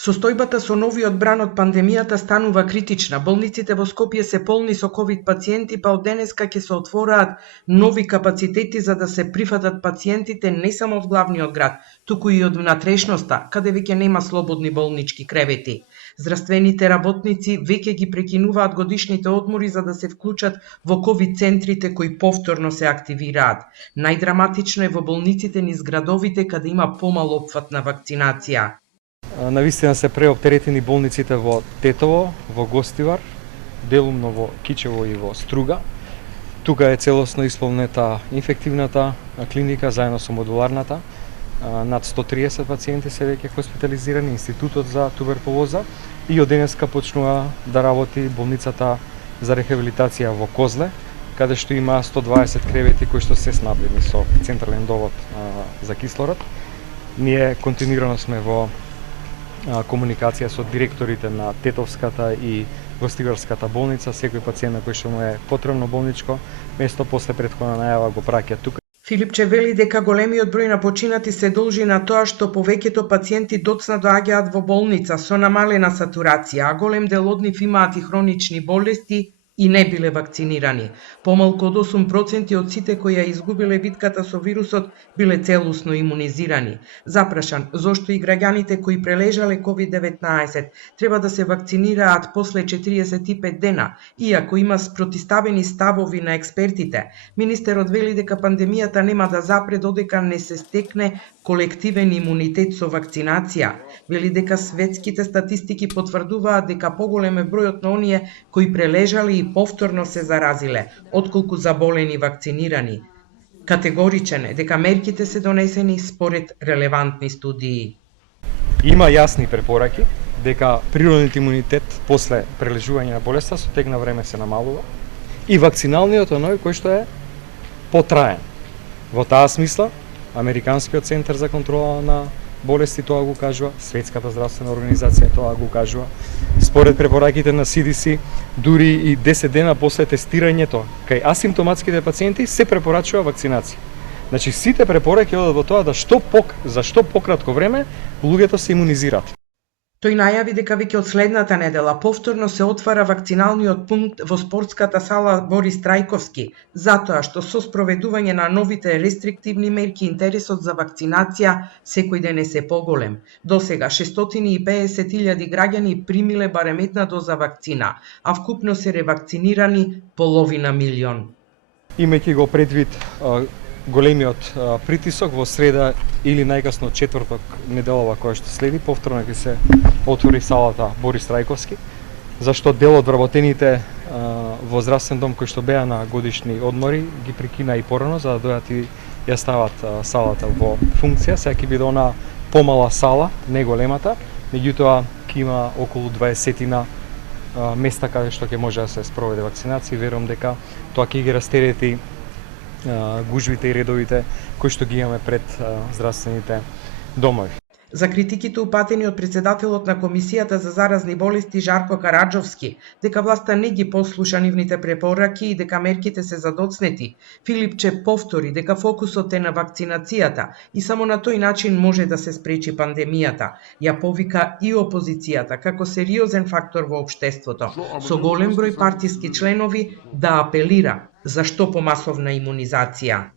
Состојбата со новиот бран од пандемијата станува критична. Болниците во Скопје се полни со ковид пациенти, па од денеска ќе се отвораат нови капацитети за да се прифатат пациентите не само од главниот град, туку и од внатрешноста, каде веќе нема слободни болнички кревети. Здравствените работници веќе ги прекинуваат годишните одмори за да се вклучат во ковид центрите кои повторно се активираат. Најдраматично е во болниците низ градовите каде има помал опфат на вакцинација. Навистина се преоптеретени болниците во Тетово, во Гостивар, делумно во Кичево и во Струга. Тука е целосно исполнета инфективната клиника заедно со модуларната. Над 130 пациенти се веќе хоспитализирани, Институтот за туберкулоза и од денеска почнува да работи болницата за рехабилитација во Козле, каде што има 120 кревети кои што се снабдени со централен довод за кислород. Ние континуирано сме во комуникација со директорите на Тетовската и Гостиварската болница. Секој пациент на кој што му е потребно болничко место после претходна најава го праќа тука. Филипче вели дека големиот број на починати се должи на тоа што повеќето пациенти доцна доаѓаат во болница со намалена сатурација, а голем дел од нив имаат и хронични болести и не биле вакцинирани. Помалку од 8% од сите кои ја изгубиле битката со вирусот биле целусно имунизирани. Запрашан зошто и граѓаните кои прележале COVID-19 треба да се вакцинираат после 45 дена, иако има спротиставени ставови на експертите, министерот вели дека пандемијата нема да запре додека не се стекне колективен имунитет со вакцинација. Вели дека светските статистики потврдуваат дека поголем е бројот на оние кои прележале и повторно се заразиле, отколку заболени вакцинирани. Категоричен е дека мерките се донесени според релевантни студии. Има јасни препораки дека природниот имунитет после прележување на болеста со тек на време се намалува и вакциналниот оној кој што е потраен. Во таа смисла, Американскиот центар за контрола на болести тоа го кажува, Светската здравствена организација тоа го кажува. Според препораките на CDC, дури и 10 дена после тестирањето кај асимптоматските пациенти се препорачува вакцинација. Значи сите препораки одат во тоа да за што пократко време луѓето се имунизираат. Тој најави дека веќе од следната недела повторно се отвара вакциналниот пункт во спортската сала Борис Трајковски, затоа што со спроведување на новите рестриктивни мерки интересот за вакцинација секој ден е се поголем. Досега 650.000 граѓани примиле барем една доза вакцина, а вкупно се ревакцинирани половина милион. Имајќи го предвид големиот притисок, во среда или најкасно четврток неделова која што следи, повторно ќе се отвори салата Борис Трајковски, зашто дел од вработените во здравствен дом кои што беа на годишни одмори ги прекина и порано за да дојдат и ја стават салата во функција. Сега ќе биде она помала сала, не големата, меѓутоа ќе има околу 20 места каде што ќе може да се спроведе вакцинација. Верувам дека тоа ќе ги растерети гужвите и редовите кои што ги имаме пред здравствените домови. За критиките упатени од председателот на Комисијата за заразни болести Жарко Караджовски, дека власта не ги послуша нивните препораки и дека мерките се задоцнети, Филипче повтори дека фокусот е на вакцинацијата и само на тој начин може да се спречи пандемијата. Ја повика и опозицијата како сериозен фактор во општеството, со голем број партиски членови да апелира за што помасовна имунизација.